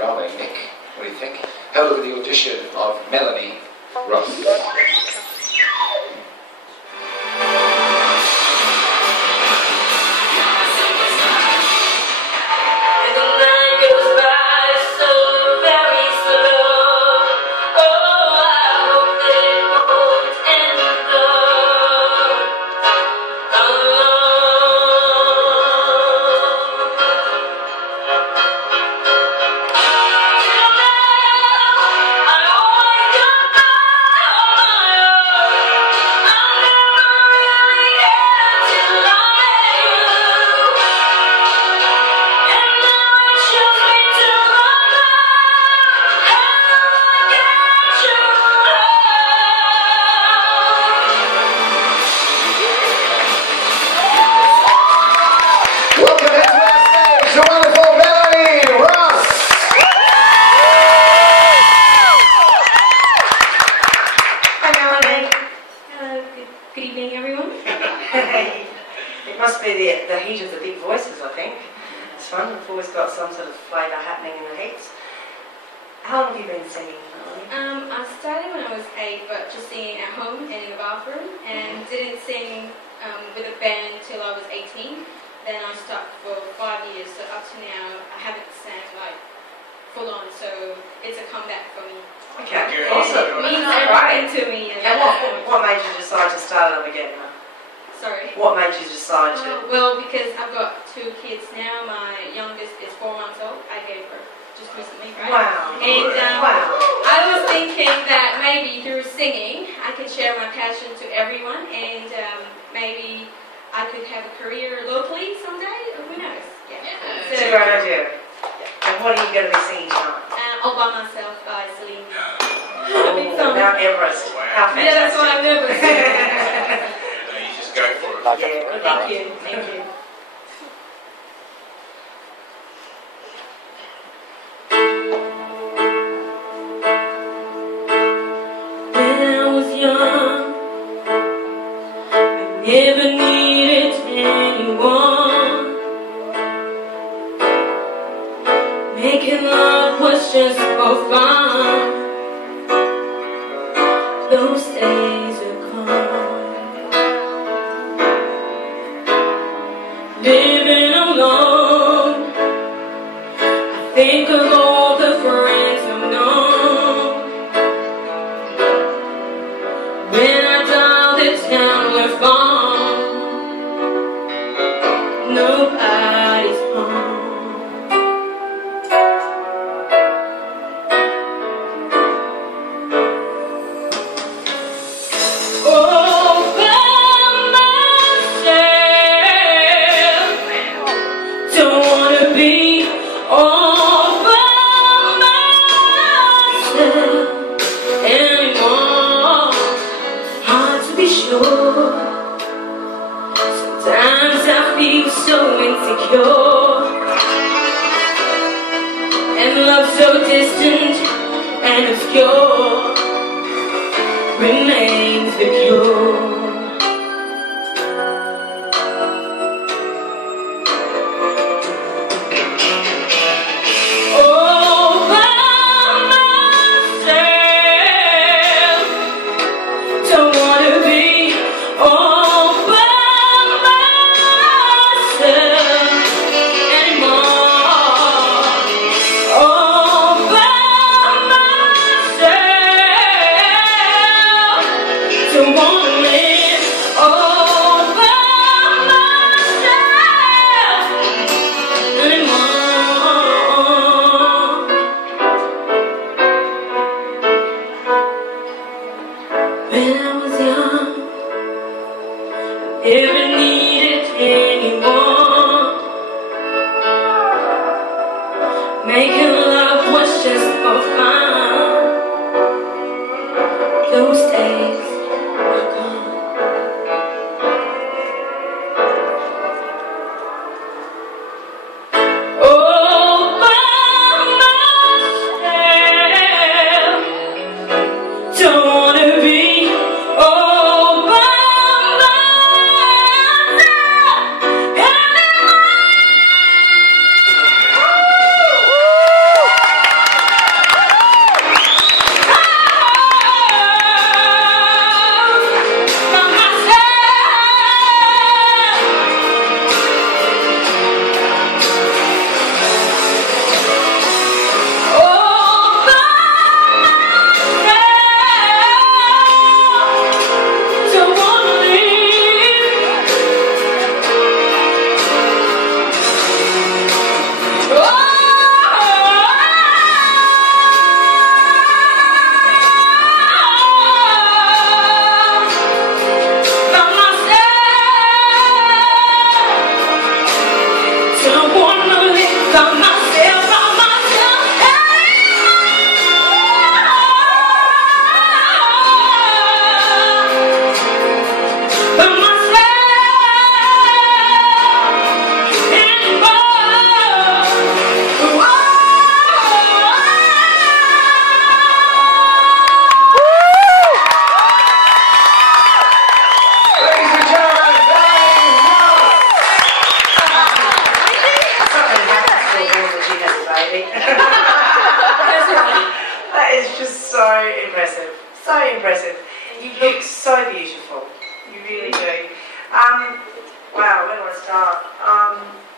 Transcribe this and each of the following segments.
Darling, Nick, what do you think? Have a look at the audition of Melanie Ross. It must be the heat of the big voices, I think. It's fun. We've always got some sort of flavour happening in the heats. How long have you been singing, Melanie? I started when I was 8, but just singing at home and in the bathroom, and didn't sing with a band till I was 18. Then I stopped for 5 years, so up to now I haven't sang like full on, so it's a comeback for me. Okay, awesome. It means everything to me. And what made you decide to start up again? Sorry? What made you decide to? Well, because I've got 2 kids now. My youngest is 4 months old. I gave birth just recently, right? Wow. And wow. I was thinking that maybe through singing, I could share my passion to everyone, and maybe I could have a career locally someday. Who knows? Yeah. So, it's a great idea. And what are you going to be singing tonight? All by Myself by Celine Dion. Oh, Mount Everest. Wow. How fantastic. Yeah, that's why I'm nervous. You just go for it. Yeah, Thank you. Thank you. When I was young, I never needed anyone. Making love was just for fun. Those days are gone. Living alone, I think of all the friends I've known. When I dial the town we're phone, nobody's home. All by myself, don't wanna be all by myself anymore. Hard to be sure. Sometimes I feel so insecure, and love so distant and obscure remains the cure. All by myself, don't wanna be all by myself anymore. All by myself, don't wanna live all by myself anymore. When I was young, I never needed anyone. Making love was just for fun. Those days are gone. All by myself, don't wanna be all by myself anymore. That is just so impressive. So impressive. You look so beautiful. You really do. Wow, where do I start?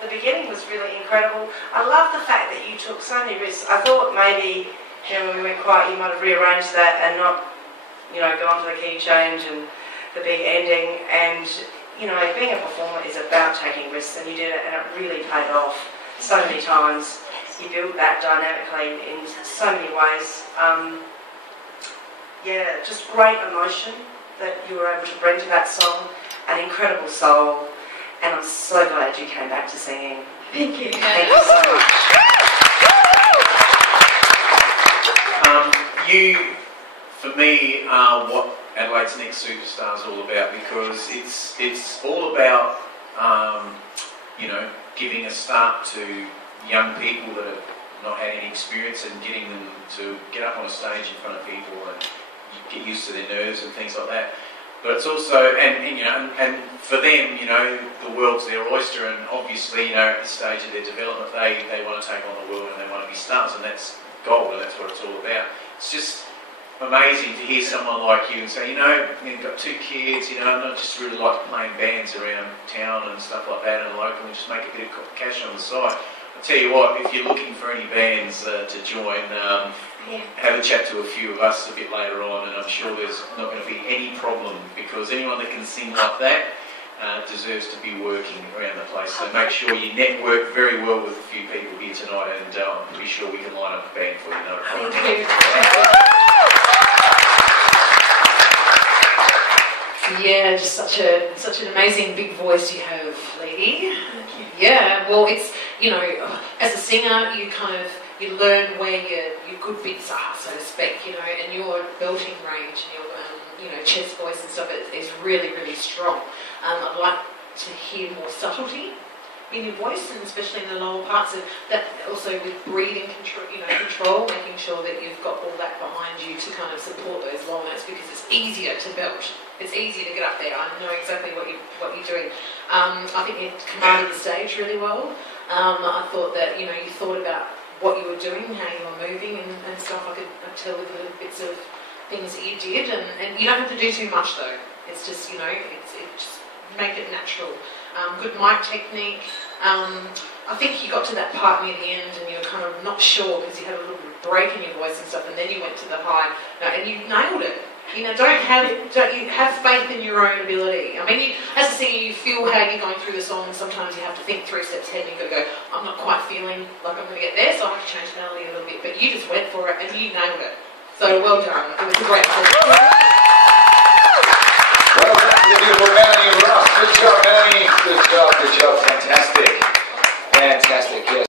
The beginning was really incredible. I love the fact that you took so many risks. I thought maybe, when we went quiet, you might have rearranged that and not, gone for the key change and the big ending. And, being a performer is about taking risks, and you did it, and it really paid off so many times. You built that dynamically in so many ways. Just great emotion that you were able to bring to that song, an incredible soul, and I'm so glad you came back to singing. Thank you. Thank you so much. You, for me, are what Adelaide's Next Superstar is all about, because it's all about giving a start to young people that have not had any experience and getting them to get up on a stage in front of people and get used to their nerves and things like that. But it's also, and for them, the world's their oyster, and obviously, at this stage of their development, they want to take on the world and they want to be stars, and that's gold, and that's what it's all about. It's just amazing to hear someone like you and say, you've got 2 kids, I just really like playing bands around town and stuff like that, and local, and just make a bit of cash on the side. I'll tell you what, if you're looking for any bands to join, have a chat to a few of us a bit later on, and I'm sure there's not going to be any problem, because anyone that can sing like that deserves to be working around the place. So make sure you network very well with a few people here tonight, and I'm pretty sure we can line up a band for you. No problem. Thank you. Yeah, just such an amazing big voice you have, lady. Yeah, well, it's, as a singer, you learn where your good bits are, so to speak, and your belting range and your, chest voice and stuff is really, really strong. I'd like to hear more subtlety in your voice, and especially in the lower parts of that, also with breathing control, making sure that you've got all that behind you to kind of support those low notes, because it's easier to belch. It's easier to get up there. I know exactly what you're doing. I think you commanded the stage really well. I thought that you thought about what you were doing, how you were moving and stuff. I could tell with little bits of things that you did, and you don't have to do too much though. It's just just make it natural. Good mic technique. I think you got to that part near the end and you were kind of not sure because you had a little break in your voice and stuff, and then you went to the high, and you nailed it. Don't you have faith in your own ability? I mean, as a singer, you feel how you're going through the song, and sometimes you have to think 3 steps ahead and you've got to go, I'm not quite feeling like I'm going to get there, so I have to change the melody a little bit. But you just went for it and you nailed it. So well done. It was a great performance. Well done to the beautiful Melanie Ross. Good job, Melanie. Good job. Fantastic. Fantastic, yes.